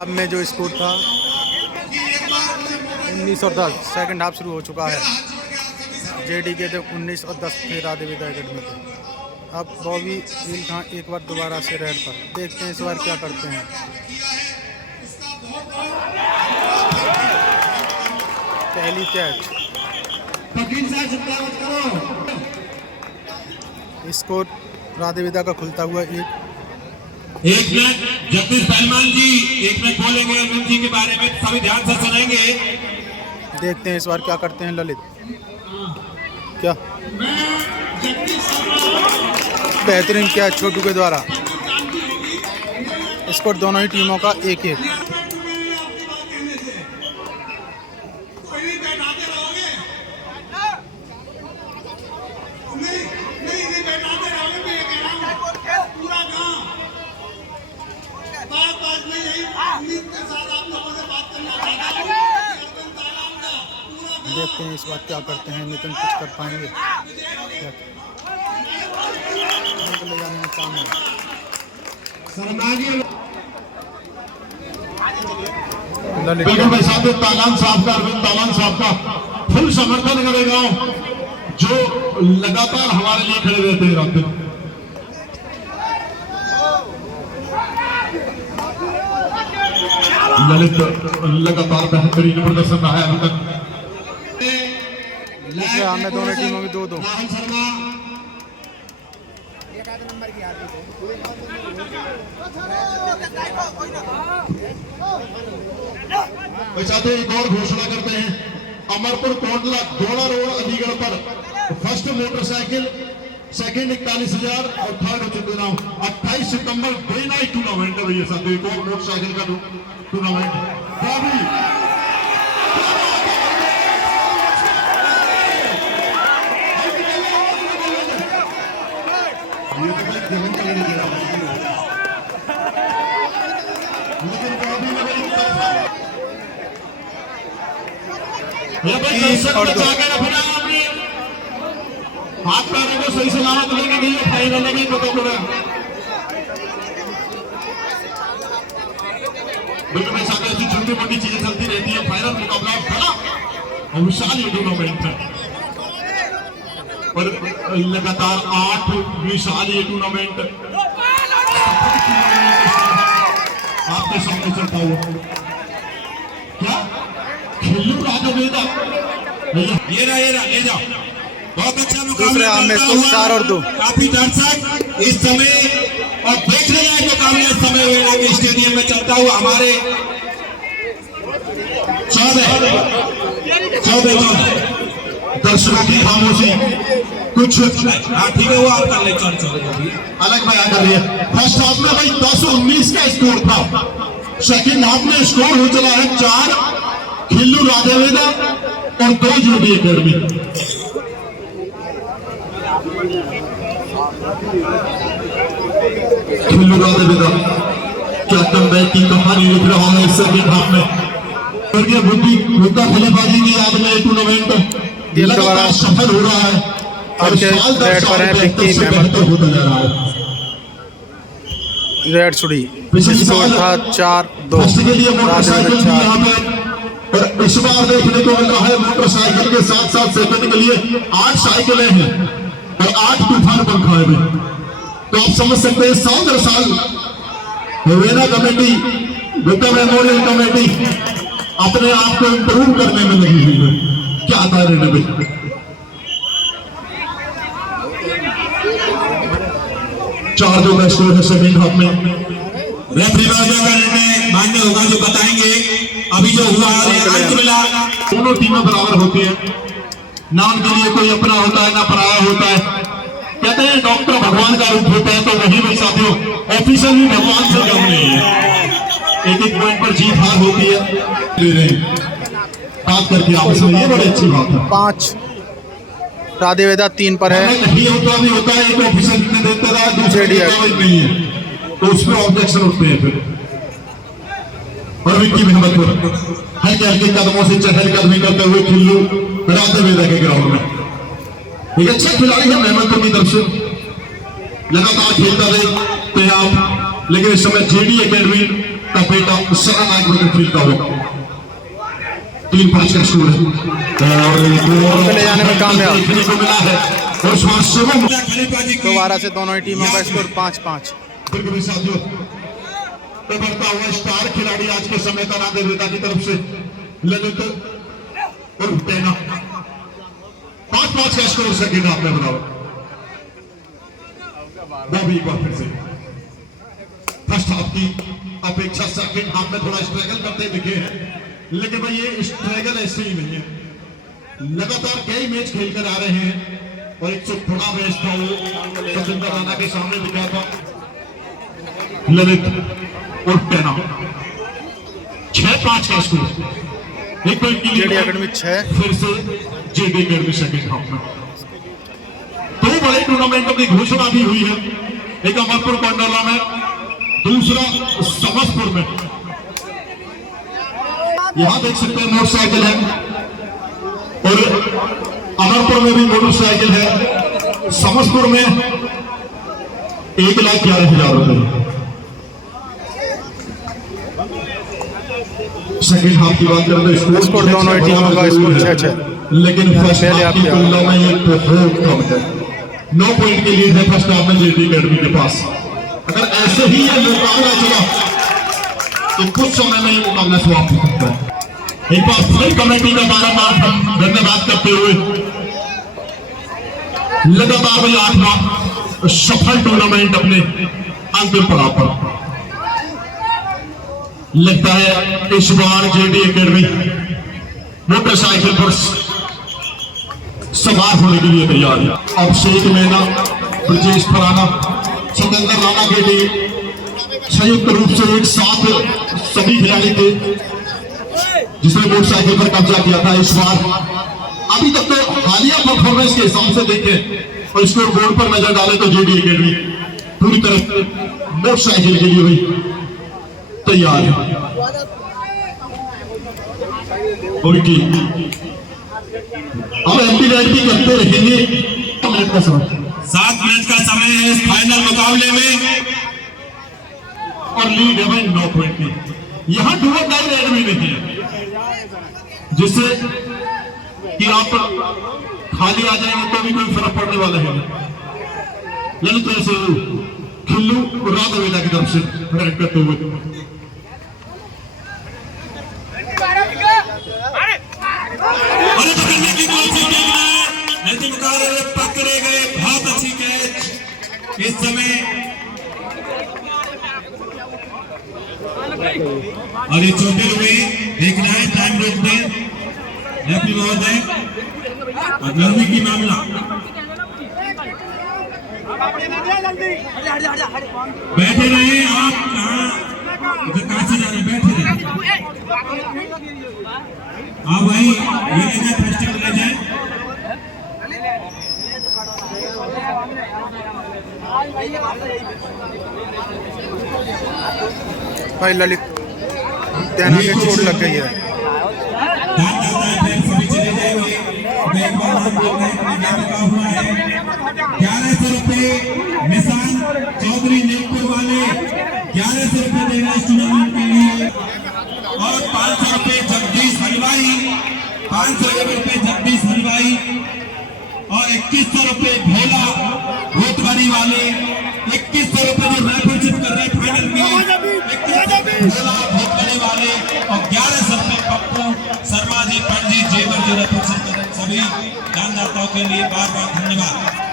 अब में जो स्कोर था 1910 सेकंड हाफ शुरू हो चुका है। जेडी के थे 19 और 10 थे राधेविदा एकेडमी के। अब बॉबी ईल खान एक बार दोबारा से रेड पर, देखते हैं इस बार क्या करते हैं। पहली कैच, स्कोर राधेविदा का खुलता हुआ एक मिनट। जगदीश पहलवान जी एक मिनट बोलेंगे अमित जी के बारे में, सभी ध्यान से सुनेंगे। देखते हैं इस बार क्या करते हैं ललित। क्या बेहतरीन कैच छोटू के द्वारा। स्कोर दोनों ही टीमों का 1-1। देखते हैं इस बार क्या करते हैं। नितिन कुछ कर पाएंगे? ले जाने में काम है। तालान साहब का, अरविंद तालान साहब का फुल समर्थन करेगा, जो लगातार हमारे लिए खड़े रहते हैं रात दिन। ललित लगातार बेहतरीन प्रदर्शन रहा है अभी तक। हमें दोनों टीमों की 2-2। चाहते एक और घोषणा करते हैं। अमरपुर कोटला दोड़ा रोड अलीगढ़ पर फर्स्ट मोटरसाइकिल, सेकंड 41,000 और थर्ड चुके नाम 28 सितंबर डे नाइट टूर्नामेंट है भैया साहब। एक और मोटरसाइकिल का टूर्नामेंट हाथ पैरों को सही सलामत लेके गई फाइनल लगी तो बिल्कुल मेरे साथ ऐसी छोटी मोटी चीजें चलती रहती है। फाइनल मुकाबला बड़ा और विशाल ये टूर्नामेंट है, पर लगातार 8 विशाल ये टूर्नामेंट आपके सामने चलता हुआ। क्या खिल्लू राधेविदा ये रहा ले जाओ। बहुत अच्छा मुकाबला में 4 और 2। काफी दर्शक इस समय और देखने लायक मुकाबला इस समय वेला के स्टेडियम में चलता हुआ। हमारे 14 दर्शकों की खामोशी कुछ ठीक है, वो आप कर ले। अलग बयान कर रही है। फर्स्ट हाफ में भाई 10-19 का स्कोर था। सेकंड हाफ में स्कोर हो चला है 4 खिल्लू राधेविदा और 2 जेडी एकेडमी। खिल्लू राधेविदा क्या कमबैक की कहानी लिख रहा है इस सेकंड हाफ में। स्वर्गीय बुद्धि मुद्दा खलीफाजी की याद में टूर्नामेंट लगातार सफल हो रहा है और साल दर साल बेहतर से बेहतर होता जा रहा है। रेड छुड़ी स्कोर था 4-2 के लिए मोटरसाइकिल भी यहाँ पे, और इस बार देखने को मिल रहा है मोटरसाइकिल के साथ साथ सेकंड के लिए 8 साइकिलें हैं और 8 तूफान पंखा है। तो आप समझ सकते हैं साल दर साल vena committee, Gupta memorial committee अपने आप को इम्प्रूव करने में लगी हुई है। क्या आता है भाई 4-2 का स्कोर है सेकंड हाफ में। रेफरी मान्य होगा जो बताएंगे अभी जो हुआ मिला। दोनों टीमें बराबर होती हैं, ना उनके लिए कोई अपना होता है ना पराया होता है। कहते हैं डॉक्टर भगवान का रूप होता है, तो वही भी साथियों ऑफिसर भी भगवान से कम नहीं है। एक पॉइंट पर जीत हार होती है, ले रहे हैं बात करके आपस में, ये बड़ी अच्छी बात है। 5 राधेविदा 3 पर है। भी होता है एक ऑफिसर ने देता रहा, दूसरे नहीं है तो उसमें ऑब्जेक्शन उठते हैं फिर। और विक्की मेहमद हल्के हल्के कदमों से चहलकदमी करते हुए खिल्लू राधेविदा के ग्राउंड में एक अच्छा खिलाड़ी है। मेहमद को भी दर्शन लगातार खेलता रहे, लेकिन इस समय जेडी एकेडमी का बेटा शरण नायक रेफरी का वो 3-5 का स्कोर है और ले जाने में कामयाब देखने को मिला है। और इस बार शुभम दोबारा से दोनों ही टीमों का स्कोर 5-5। बिल्कुल साथियों, उभरता हुआ स्टार खिलाड़ी आज के समय का नाम देवता की तरफ से ललित और टेना 5-5 का स्कोर सेकंड हाफ में बनाओ। वो भी एक बार फिर से फर्स्ट हाफ की अपेक्षा सेकंड हाफ में थोड़ा स्ट्रगल करते दिखे हैं, लेकिन भाई ये स्ट्रगल ऐसे ही नहीं है। लगातार कई मैच खेलकर आ रहे हैं और एक थोड़ा मैच था वो सचिंदर राणा के सामने दिखा था ललित और टेना 6-5 का स्कोर। एक पॉइंट की जेडी एकेडमी 6 फिर से जेडी एकेडमी सेकंड हाफ में। दो बड़े टूर्नामेंटों की घोषणा भी हुई है, एक अमरपुर कोंडाला में, दूसरा समस्तपुर में। यहां देख सकते हैं मोटरसाइकिल है और अमरपुर में भी मोटरसाइकिल है, समस्तपुर में 1,11,000 रुपए। सेकंड हाफ की बात करें तो स्कोर दोनों ही टीमों का स्कोर 6-6, लेकिन फर्स्ट हाफ की तुलना में ये बहुत कम है। 9 पॉइंट के लीड है फर्स्ट हाफ में जेडी एकेडमी के पास। अगर ऐसे ही ये मुकाबला चला तो कुछ समय में ये मुकाबला समाप्त हो सकता है। एक बार फिर कमेटी का बारम्बार हम धन्यवाद करते हुए लगातार भाई 8वां सफल टूर्नामेंट अपने अंतिम पड़ाव पर। लगता है इस बार जेडी एकेडमी मोटरसाइकिल पर सवार होने के लिए तैयार है। अभिषेक मीना, ब्रजेश फराना, सतेंद्र राणा के टीम संयुक्त रूप से एक साथ सभी खिलाड़ी थे जिसने मोटरसाइकिल पर कब्जा किया था। इस बार अभी तक तो हालिया परफॉर्मेंस के हिसाब से देखें और स्कोर बोर्ड पर नजर डाले तो जेडी एकेडमी पूरी तरह मोटरसाइकिल के लिए भी तैयार है। अब एंटी करते रहेंगे। 7 मिनट का समय, 7 मिनट का समय है इस फाइनल मुकाबले में और लीड है भाई 9 पॉइंट की। यहां डुअल डाई रेड में नहीं है जिससे कि आप खाली आ जाएंगे तो भी कोई फर्क पड़ने वाला है। ललित से खिल्लू राधा की तरफ से रेड करते हुए पकड़ने की कोशिश लेकिन मुकाबले पकड़े गए। बहुत अच्छी कैच इस समय और ये चौथे हुए देखना है टाइम रोक दें रेफरी महोदय। अगलवी की मामला बैठे रहे आप, कहां से जा रहे बैठे रहे आप भाई, ये ले जाए फर्स्ट ले जाए। भाई ललित टेना के चोट लग गई है। सभी चले जाएंगे। 1100 रुपए निशान चौधरी नेकपुर वाले 1100 रुपए दे रहे टूर्नामेंट के लिए और 500 रुपए जगदीश हलवाई, 500 रुपए जगदीश हलवाई और 2100 रुपए भोला भोतवारी वाले, 2100 रुपए जो रैफरशिप कर रहे फाइनल में, 2100 भोला भोतवारी वाले और 1100 रुपए पप्पू शर्मा जी पंडित जेवर जो रैफरशिप कर रहे सभी दानदाताओं के लिए बार बार धन्यवाद।